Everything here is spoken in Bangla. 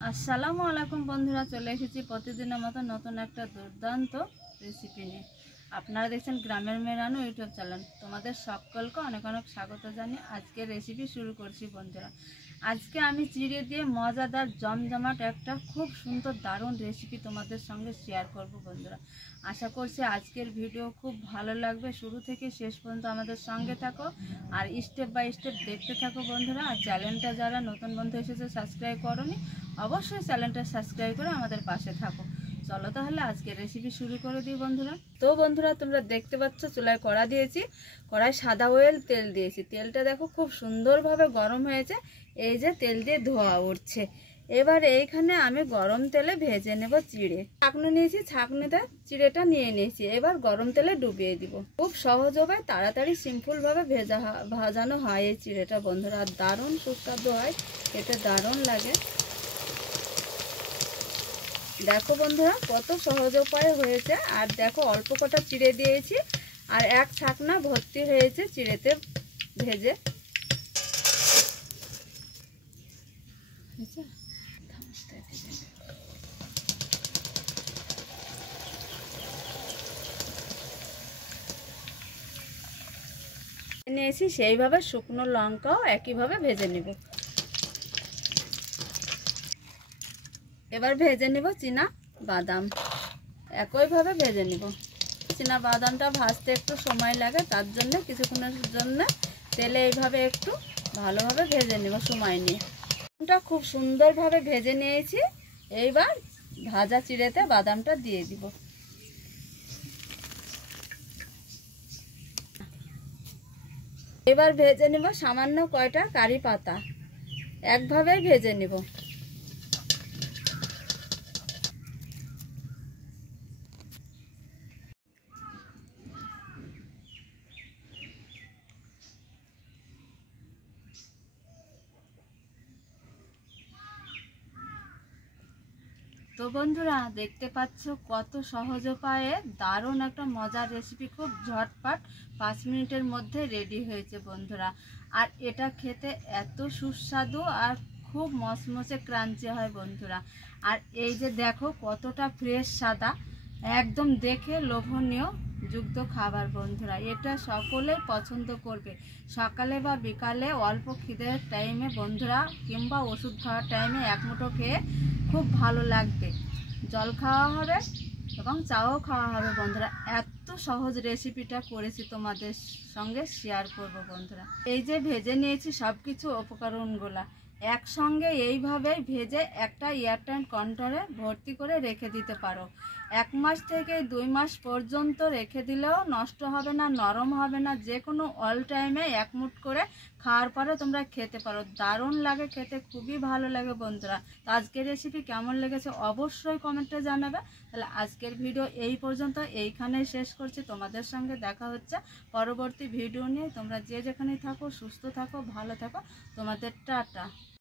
আসসালামু আলাইকুম বন্ধুরা, চলে এসেছি প্রতিদিনের মতো নতুন একটা দুর্দান্ত রেসিপি নিয়ে। আপনারা দেখছেন গ্রামের মেয়ে রানু ইউটিউব চ্যানেল। তোমাদের সকলকে অনেক অনেক স্বাগত জানিয়ে আজকে রেসিপি শুরু করছি বন্ধুরা। আজকে আমি চিড়ে দিয়ে মজাদার জমজমাট একটা খুব সুন্দর দারুণ রেসিপি তোমাদের সঙ্গে শেয়ার করব বন্ধুরা। আশা করছি আজকের ভিডিও খুব ভালো লাগবে, শুরু থেকে শেষ পর্যন্ত আমাদের সঙ্গে থাকো আর স্টেপ বাই স্টেপ দেখতে থাকো বন্ধুরা। আর চ্যানেলটা যারা নতুন বন্ধু এসেছে সাবস্ক্রাইব করোনি, অবশ্যই চ্যানেলটা সাবস্ক্রাইব করে আমাদের পাশে থাকো। চলো তাহলে আজকে রেসিপি শুরু করে দিই বন্ধুরা। তো বন্ধুরা, তোমরা দেখতে পাচ্ছ চুলায় কড়া দিয়েছি, কড়াই সাদা অয়েল তেল দিয়েছি। তেলটা দেখো খুব সুন্দরভাবে গরম হয়েছে, এই যে তেল দিয়ে ধোয়া উঠছে। এবার এইখানে আমি গরম তেলে ভেজে নেব চিড়ে। ছাঁকনি নিয়েছি, ছাঁকনিতে চিড়েটা নিয়ে নিয়েছি। এবার গরম তেলে ডুবিয়ে দিব। খুব সহজ হবে, তাড়াতাড়ি সিম্পলভাবে ভাজানো হয় এই চিড়েটা বন্ধুরা। আর দারুণ সুস্বাদু হয়, খেতে দারুণ লাগে। দেখো বন্ধুরা কত সহজ উপায়ে হয়েছে। আর দেখো অল্প কটা চিড়ে দিয়েছি আর এক ছাকনা ভর্তি হয়েছে চিড়েতে ভেজে। নিয়েছি সেইভাবে শুকনো লঙ্কাও একইভাবে ভেজে নেব। এবার ভেজে নিব চীনা বাদাম, একইভাবে ভেজে নিব। চীনা বাদামটা ভাজতে একটু সময় লাগে, তার জন্য কিছুক্ষণের জন্য তেলে এইভাবে একটু ভালোভাবে ভেজে নেব সময় নিয়ে। বাদামটা খুব সুন্দরভাবে ভেজে নিয়েছি। এইবার ভাজা চিড়েতে বাদামটা দিয়ে দিব। এবার ভেজে নেব সামান্য কয়টা কারি পাতা, একভাবে ভেজে নেব। তো বন্ধুরা দেখতে পাচ্ছ কত সহজ উপায়ে দারুণ একটা মজার রেসিপি, খুব ঝটপট 5 মিনিটের মধ্যে রেডি হয়েছে বন্ধুরা। আর এটা খেতে এত সুস্বাদু আর খুব মচমচে ক্রাঞ্চি হয় বন্ধুরা। আর এই যে দেখো কতটা ফ্রেশ সাদা, একদম দেখে লোভনীয় যুক্ত খাবার বন্ধুরা। এটা সকলেই পছন্দ করবে। সকালে বা বিকালে অল্প খিদের টাইমে বন্ধুরা, কিংবা ওষুধ খাওয়ার টাইমে এক মুঠো খেয়ে খুব ভালো লাগবে। জল খাওয়া হবে এবং চাও খাওয়া হবে বন্ধুরা। এত সহজ রেসিপিটা করেছি তোমাদের সঙ্গে শেয়ার করব বন্ধুরা। এই যে ভেজে নিয়েছি সব কিছু উপকরণগুলা একসঙ্গে এইভাবেই ভেজে একটা এয়ারটাইট কন্টেনারে ভর্তি করে রেখে দিতে পারো। 1 মাস থেকে 2 মাস পর্যন্ত রেখে দিলেও নষ্ট হবে না, নরম হবে না। যে কোনো অল টাইমে এক মুঠ করে খাওয়ার পরে তোমরা খেতে পারো, দারুণ লাগে খেতে, খুবই ভালো লাগে বন্ধুরা। তো আজকের রেসিপি কেমন লেগেছে অবশ্যই কমেন্টে জানাবে। তাহলে আজকের ভিডিও এই পর্যন্ত, এইখানেই শেষ করছি। তোমাদের সঙ্গে দেখা হচ্ছে পরবর্তী ভিডিও নিয়ে। তোমরা যে যেখানেই থাকো সুস্থ থাকো, ভালো থাকো। তোমাদের টাটা।